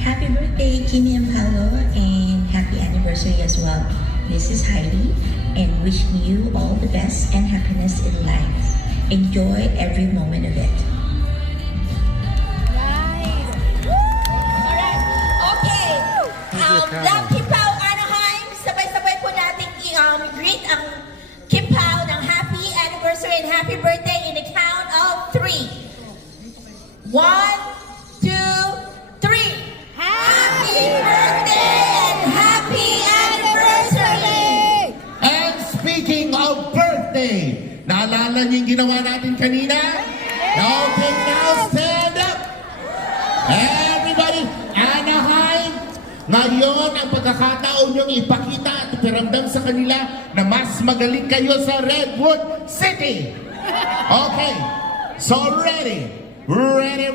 Happy birthday, Kimi and Paolo, and happy anniversary as well. This is Heidi, and wishing you all the best and happiness in life. Enjoy every moment of it. Nice! Okay! Love Kim Pao Anaheim, sabay-sabay po natin greet ang Kim Pao ng happy anniversary and happy birthday in the count of 3. 1, 2, 3. Happy birthday and happy anniversary! And speaking of birthday, naalala niyo yung ginawa natin kanina? Okay, now stand up! Everybody, Anaheim, ngayon ang pagkakataon niyong ipakita at iparamdam sa kanila na mas magaling kayo sa Redwood City. Okay, so ready? Ready?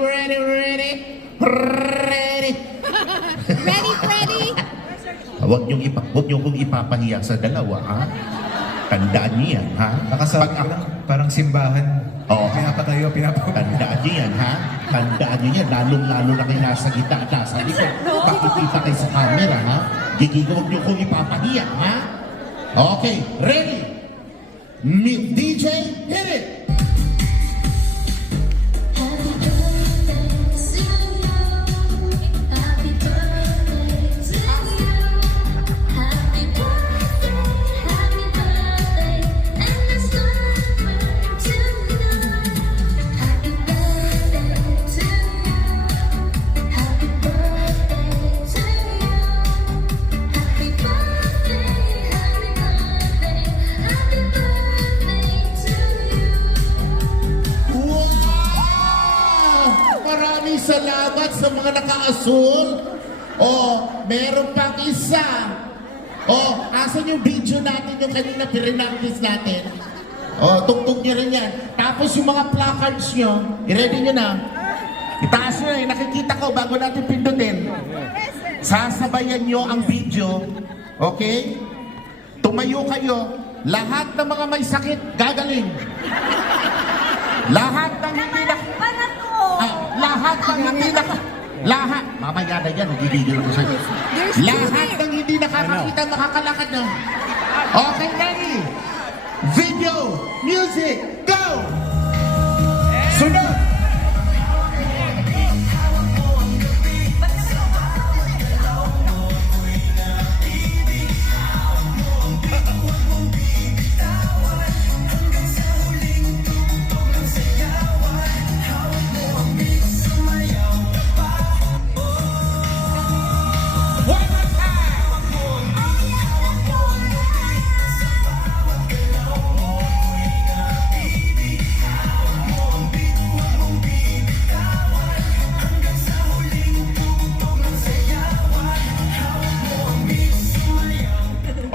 Huwag niyo kong ipapahiya sa dalawa, ha? Tandaan niyo yan, ha? Parang simbahan. Oo. Pinapatayo. Tandaan niyo yan, ha? Tandaan niyo yan, lalong-lalo na kayo nasa gitna at nasa likod. Makikita kayo sa camera, ha? Huwag niyo kong ipapahiya, ha? Okay, ready? DJ, hit it! Maraming salamat sa mga naka-asul. Meron pang isa. Asan yung video natin yung kanina pinractice natin? Tugtog nyo rin yan. Tapos yung mga placards nyo, i-ready nyo na. Itaas nyo na, nakikita ko bago natin pindutin. Sasabayan nyo ang video. Okay? Tumayo kayo. Lahat ng mga may sakit, gagaling. Lahat ng hindi na... Mamaya na yan, nagigigil ko sa'yo. Lahat ng hindi nakakakita, makakalakad na. Okay, ready? Video, music, go! Sunod!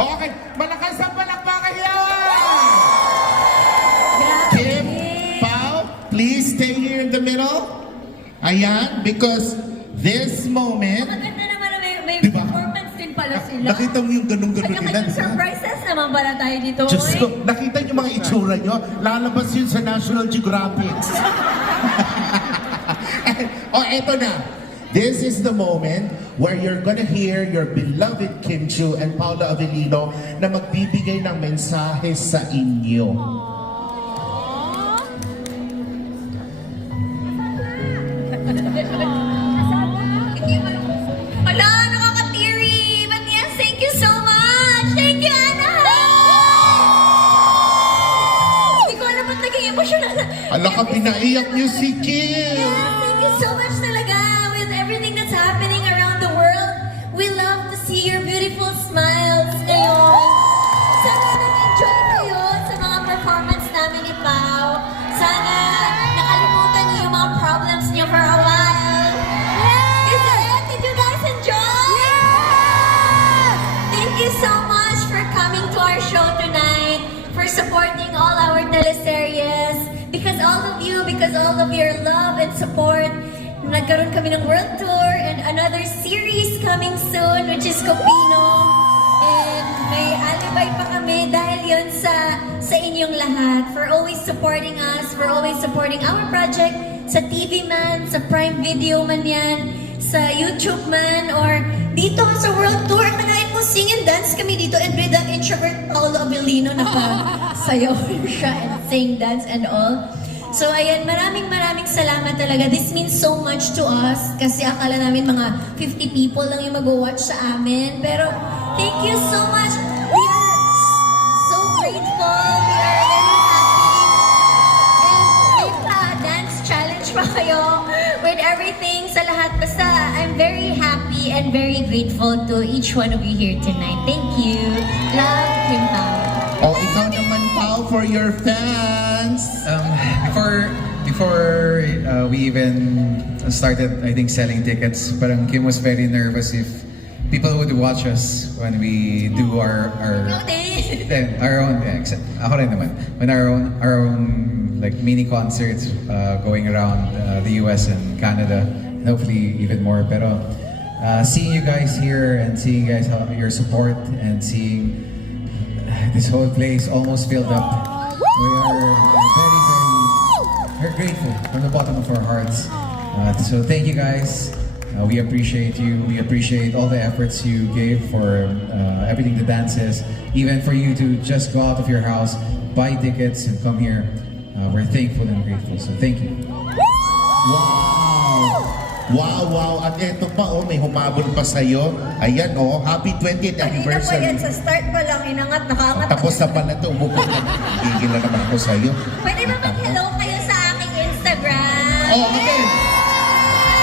Okay, malakas ang palakpakan yawan! Kim, Pao, please stay here in the middle. Ayan, because this moment... Maganda naman na may Diba? performance din pala sila. Nakita mo yung ganun-ganun nila, May di ba? surprises naman pala tayo dito. Diyos oy. ko, nakita niyo mga itsura niyo? Lalabas yun sa National Geographic. Eto na. This is the moment where you're gonna hear your beloved Kim Chiu and Paula Avellino na magbibigay ng mensahe sa inyo. Wala, nakaka-teary. But yes, thank you so much. Thank you, Anna. Hindi ko alam ba't naging emotional. Ala ka, pinaiyak niyo si Kim! Yes, thank you so much talaga with everything that's happening around the world. We love to see your beautiful smiles ngayon. Sana nag-enjoy kayo sa mga performance namin ni Pao. Sana nakalimutan niyo yung mga problems niyo for a while. Is it? Did you guys enjoy? Thank you so much for coming to our show tonight, for supporting all our teleseries. Because all of your love and support, nagkaroon kami ng world tour and another series coming soon, which is Copino. And may alibay pa kami dahil yun sa inyong lahat, for always supporting us, for always supporting our project sa TV man, sa Prime Video man yan. sa YouTube man or dito sa World Tour. Kanain mo sing and dance kami dito and with the introvert Paolo Avellino nakasayaw siya and sing, dance and all. So ayan, maraming salamat talaga. This means so much to us kasi akala namin mga 50 people lang yung mag-watch sa amin. Pero thank you so much. We are so grateful. We are very happy. And may dance challenge pa kayo with everything sa lahat. Basta I'm very happy and very grateful to each one of you here tonight. Thank you. Love, Kim Pao. O, ikaw naman, Pao, for your fans. Before we even started, I think, selling tickets, parang Kim was very nervous if people would watch us when we do our own, ako rin naman, when our own like mini concerts going around the US and Canada, and hopefully even more. Pero seeing you guys here and seeing you guys your support and seeing this whole place almost filled up, we are very grateful from the bottom of our hearts. So thank you guys. We appreciate you. We appreciate all the efforts you gave for everything the dances, even for you to just go out of your house, buy tickets, and come here. We're thankful and grateful. So thank you. Wow. At eto pa, may humabol pa sa'yo. Ayan, happy 20th Kanina pa yan, anniversary. sa start pa lang, inangat, nakaangat. Tapos na pala ito, umupo na. Gigil na naman ako sa'yo. Pwede ba mag-hello kayo sa aking Instagram? Okay.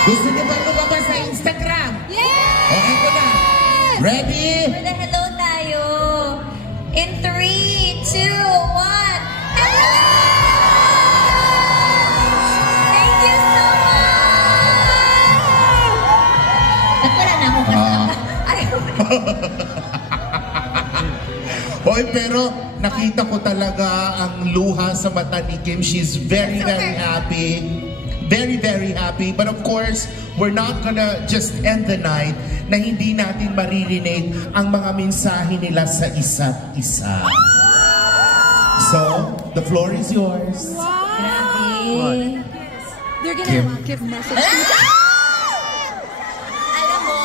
Gusto niyo ba lumabas sa Instagram? Okay ko na. Ready? For the hello tayo. In 3, 2, 1. Hello! Thank you so much! Ba't wala na ako kasama? Hoy, pero nakita ko talaga ang luha sa mata ni Kim. She's very happy. Very happy. But of course, we're not gonna just end the night na hindi natin maririnig ang mga mensahe nila sa isa't isa. So, the floor is yours. Grabe. They're gonna give message. Alam mo,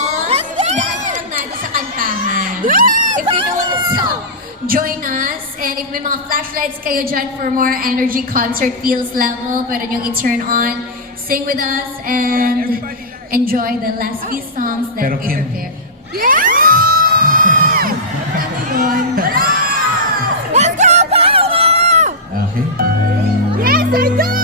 daan na lang natin sa kantahan. If you know the song, join us. And if may mga flashlights kayo dyan for more energy concert feels level, pwede nyo i-turn on. Sing with us and enjoy the last few songs that Pero we Kim, prepared. Ano yun? Let's go, Paolo! Okay. Yes, I do!